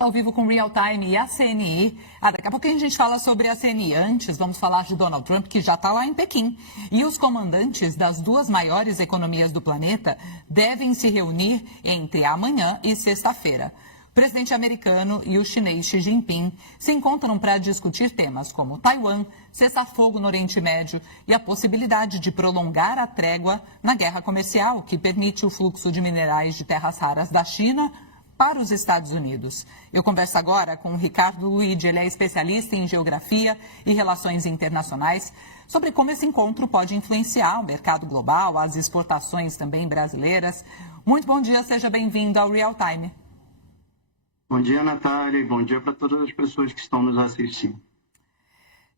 Ao vivo com Real Time e a CNI. Daqui a pouquinho a gente fala sobre a CNI. Antes, vamos falar de Donald Trump, que já está lá em Pequim. E os comandantes das duas maiores economias do planeta devem se reunir entre amanhã e sexta-feira. O presidente americano e o chinês Xi Jinping se encontram para discutir temas como Taiwan, cessar-fogo no Oriente Médio e a possibilidade de prolongar a trégua na guerra comercial que permite o fluxo de minerais de terras raras da China para os Estados Unidos. Eu converso agora com o Ricardo Luigi, ele é especialista em geografia e relações internacionais, sobre como esse encontro pode influenciar o mercado global, as exportações também brasileiras. Muito bom dia, seja bem-vindo ao Real Time. Bom dia, Natália, e bom dia para todas as pessoas que estão nos assistindo.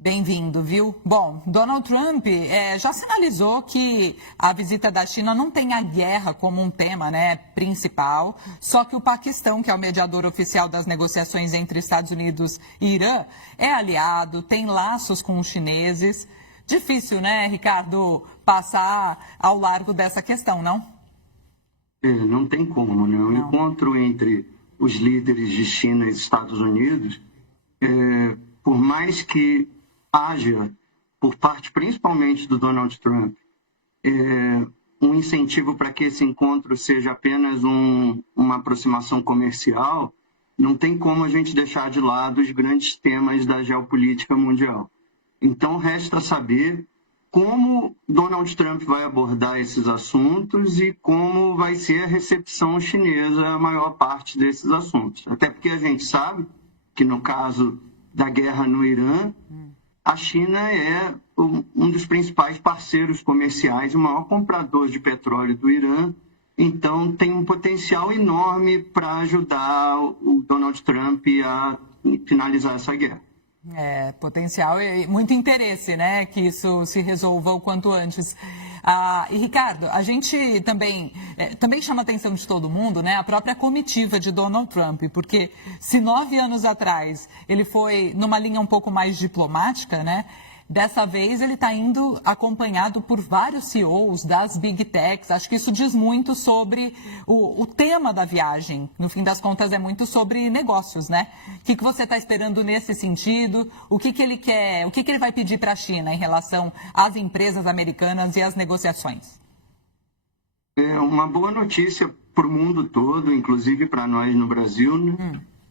Bem-vindo, viu? Bom, Donald Trump já sinalizou que a visita da China não tem a guerra como um tema, principal, só que o Paquistão, que é o mediador oficial das negociações entre Estados Unidos e Irã, é aliado, tem laços com os chineses. Difícil, Ricardo, passar ao largo dessa questão, não? Não tem como, né? O encontro entre os líderes de China e Estados Unidos, por mais que haja, por parte principalmente do Donald Trump, um incentivo para que esse encontro seja apenas uma aproximação comercial, não tem como a gente deixar de lado os grandes temas da geopolítica mundial. Então, resta saber como Donald Trump vai abordar esses assuntos e como vai ser a recepção chinesa a maior parte desses assuntos. Até porque a gente sabe que, no caso da guerra no Irã, a China é um dos principais parceiros comerciais, o maior comprador de petróleo do Irã. Então, tem um potencial enorme para ajudar o Donald Trump a finalizar essa guerra. Potencial e muito interesse, que isso se resolva o quanto antes. E, Ricardo, a gente também chama a atenção de todo mundo, a própria comitiva de Donald Trump, porque se 9 anos atrás ele foi numa linha um pouco mais diplomática, dessa vez ele está indo acompanhado por vários CEOs das Big Techs. Acho que isso diz muito sobre o tema da viagem. No fim das contas, é muito sobre negócios, O que você está esperando nesse sentido? O que ele quer? O que ele vai pedir para a China em relação às empresas americanas e às negociações? É uma boa notícia para o mundo todo, inclusive para nós no Brasil,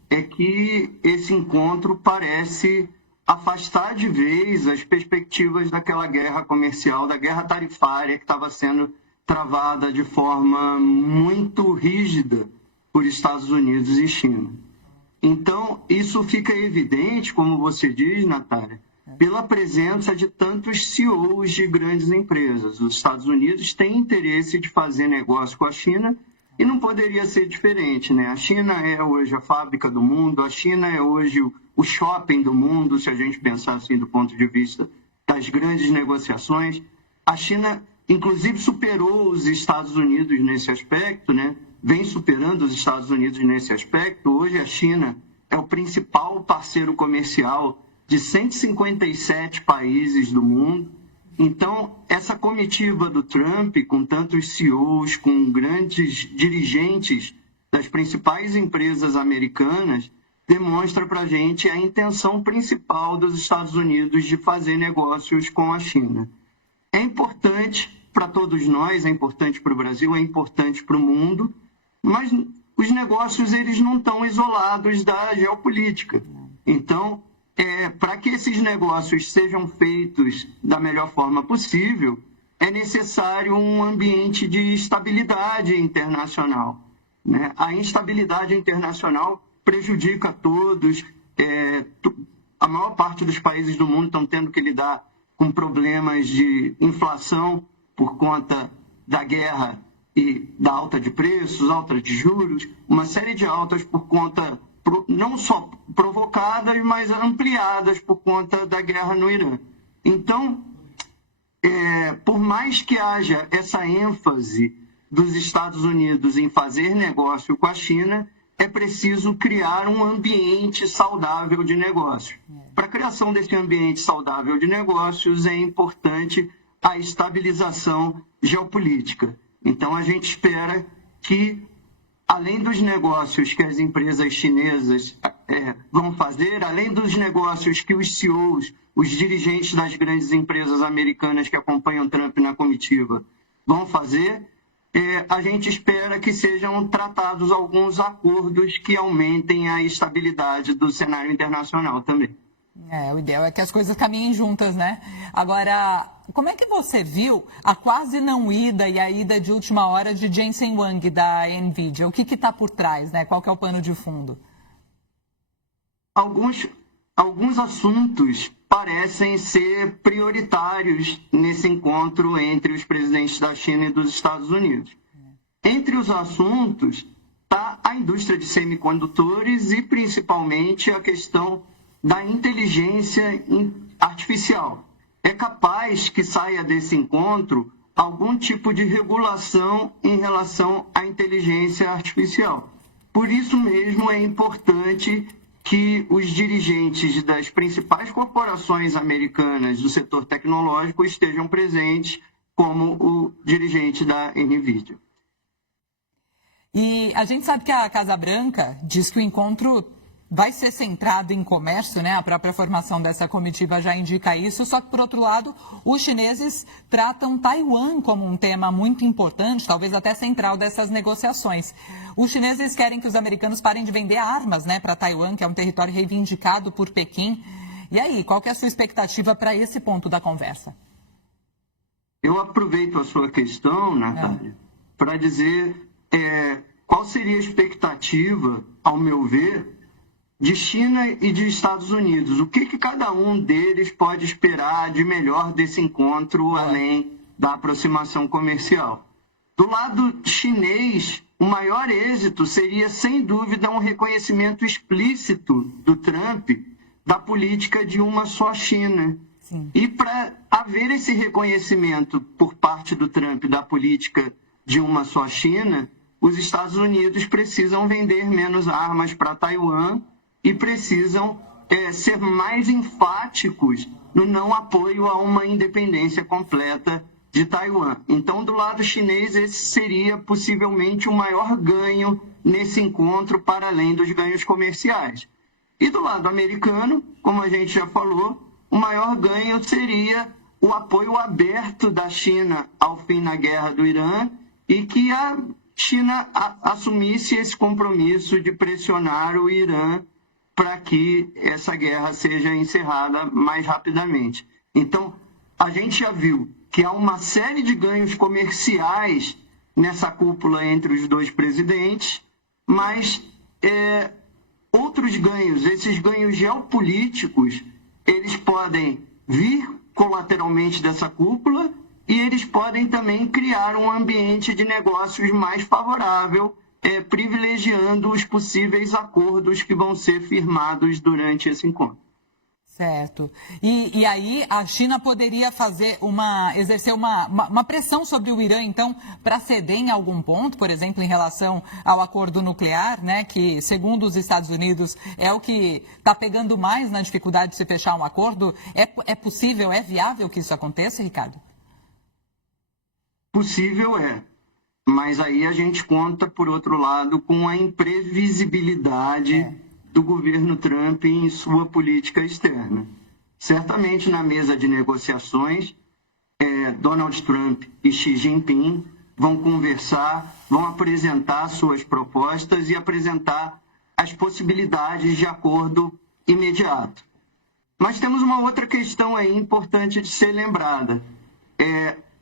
é que esse encontro parece afastar de vez as perspectivas daquela guerra comercial, da guerra tarifária que estava sendo travada de forma muito rígida por Estados Unidos e China. Então, isso fica evidente, como você diz, Natália, pela presença de tantos CEOs de grandes empresas. Os Estados Unidos têm interesse de fazer negócio com a China e não poderia ser diferente, A China é hoje a fábrica do mundo, a China é hoje o shopping do mundo, se a gente pensar assim do ponto de vista das grandes negociações. A China, inclusive, superou os Estados Unidos nesse aspecto, Vem superando os Estados Unidos nesse aspecto. Hoje a China é o principal parceiro comercial de 157 países do mundo. Então, essa comitiva do Trump, com tantos CEOs, com grandes dirigentes das principais empresas americanas, demonstra para a gente a intenção principal dos Estados Unidos de fazer negócios com a China. É importante para todos nós, é importante para o Brasil, é importante para o mundo, mas os negócios eles não estão isolados da geopolítica. Então, para que esses negócios sejam feitos da melhor forma possível, é necessário um ambiente de estabilidade internacional. A instabilidade internacional prejudica a todos. A maior parte dos países do mundo estão tendo que lidar com problemas de inflação por conta da guerra e da alta de preços, alta de juros, uma série de altas por conta, não só provocadas, mas ampliadas por conta da guerra no Irã. Então, por mais que haja essa ênfase dos Estados Unidos em fazer negócio com a China, é preciso criar um ambiente saudável de negócio. Para a criação desse ambiente saudável de negócios, é importante a estabilização geopolítica. Então, a gente espera que além dos negócios que as empresas chinesas vão fazer, além dos negócios que os CEOs, os dirigentes das grandes empresas americanas que acompanham Trump na comitiva vão fazer, a gente espera que sejam tratados alguns acordos que aumentem a estabilidade do cenário internacional também. O ideal é que as coisas caminhem juntas, né? Agora, como é que você viu a quase não ida e a ida de última hora de Jensen Huang, da NVIDIA? O que está por trás, né? Qual que é o pano de fundo? Alguns assuntos parecem ser prioritários nesse encontro entre os presidentes da China e dos Estados Unidos. Entre os assuntos está a indústria de semicondutores e, principalmente, a questão da inteligência artificial. É capaz que saia desse encontro algum tipo de regulação em relação à inteligência artificial. Por isso mesmo é importante que os dirigentes das principais corporações americanas do setor tecnológico estejam presentes, como o dirigente da NVIDIA. E a gente sabe que a Casa Branca diz que o encontro vai ser centrado em comércio, né? A própria formação dessa comitiva já indica isso, só que, por outro lado, os chineses tratam Taiwan como um tema muito importante, talvez até central dessas negociações. Os chineses querem que os americanos parem de vender armas, né, para Taiwan, que é um território reivindicado por Pequim. E aí, qual que é a sua expectativa para esse ponto da conversa? Eu aproveito a sua questão, Natália, para dizer qual seria a expectativa, ao meu ver, de China e de Estados Unidos. O que cada um deles pode esperar de melhor desse encontro, além da aproximação comercial? Do lado chinês, o maior êxito seria, sem dúvida, um reconhecimento explícito do Trump da política de uma só China. Sim. E para haver esse reconhecimento por parte do Trump da política de uma só China, os Estados Unidos precisam vender menos armas para Taiwan e precisam ser mais enfáticos no não apoio a uma independência completa de Taiwan. Então, do lado chinês, esse seria possivelmente o maior ganho nesse encontro, para além dos ganhos comerciais. E do lado americano, como a gente já falou, o maior ganho seria o apoio aberto da China ao fim na guerra do Irã e que a China assumisse esse compromisso de pressionar o Irã para que essa guerra seja encerrada mais rapidamente. Então, a gente já viu que há uma série de ganhos comerciais nessa cúpula entre os dois presidentes, mas outros ganhos, esses ganhos geopolíticos, eles podem vir colateralmente dessa cúpula e eles podem também criar um ambiente de negócios mais favorável, privilegiando os possíveis acordos que vão ser firmados durante esse encontro. Certo. E aí a China poderia exercer uma pressão sobre o Irã, então, para ceder em algum ponto, por exemplo, em relação ao acordo nuclear, né, que, segundo os Estados Unidos, é o que está pegando mais na dificuldade de se fechar um acordo. É possível, é viável que isso aconteça, Ricardo? Possível é. Mas aí a gente conta, por outro lado, com a imprevisibilidade do governo Trump em sua política externa. Certamente, na mesa de negociações, Donald Trump e Xi Jinping vão conversar, vão apresentar suas propostas e apresentar as possibilidades de acordo imediato. Mas temos uma outra questão aí importante de ser lembrada.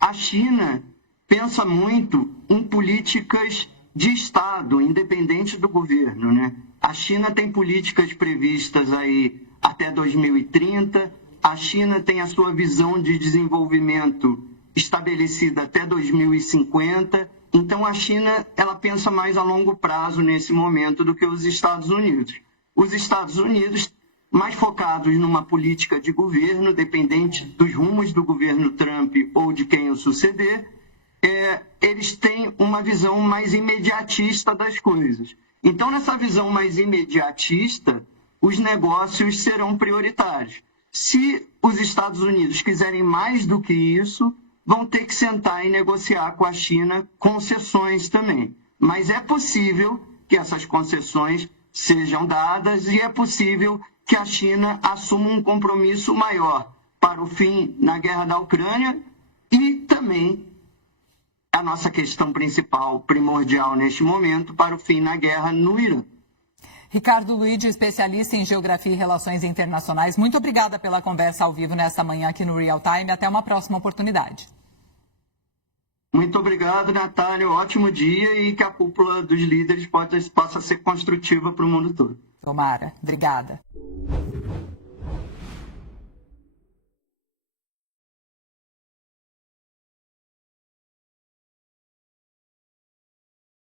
A China pensa muito em políticas de Estado, independente do governo, né? A China tem políticas previstas aí até 2030, a China tem a sua visão de desenvolvimento estabelecida até 2050, então a China ela pensa mais a longo prazo nesse momento do que os Estados Unidos. Os Estados Unidos, mais focados numa política de governo, dependente dos rumos do governo Trump ou de quem o suceder, eles têm uma visão mais imediatista das coisas. Então, nessa visão mais imediatista, os negócios serão prioritários. Se os Estados Unidos quiserem mais do que isso, vão ter que sentar e negociar com a China concessões também. Mas é possível que essas concessões sejam dadas e é possível que a China assuma um compromisso maior para o fim na guerra da Ucrânia e também a nossa questão principal, primordial neste momento, para o fim na guerra no Irã. Ricardo Luigi, especialista em Geografia e Relações Internacionais, muito obrigada pela conversa ao vivo nesta manhã aqui no Real Time. Até uma próxima oportunidade. Muito obrigado, Natália. Ótimo dia e que a cúpula dos líderes possa ser construtiva para o mundo todo. Tomara. Obrigada.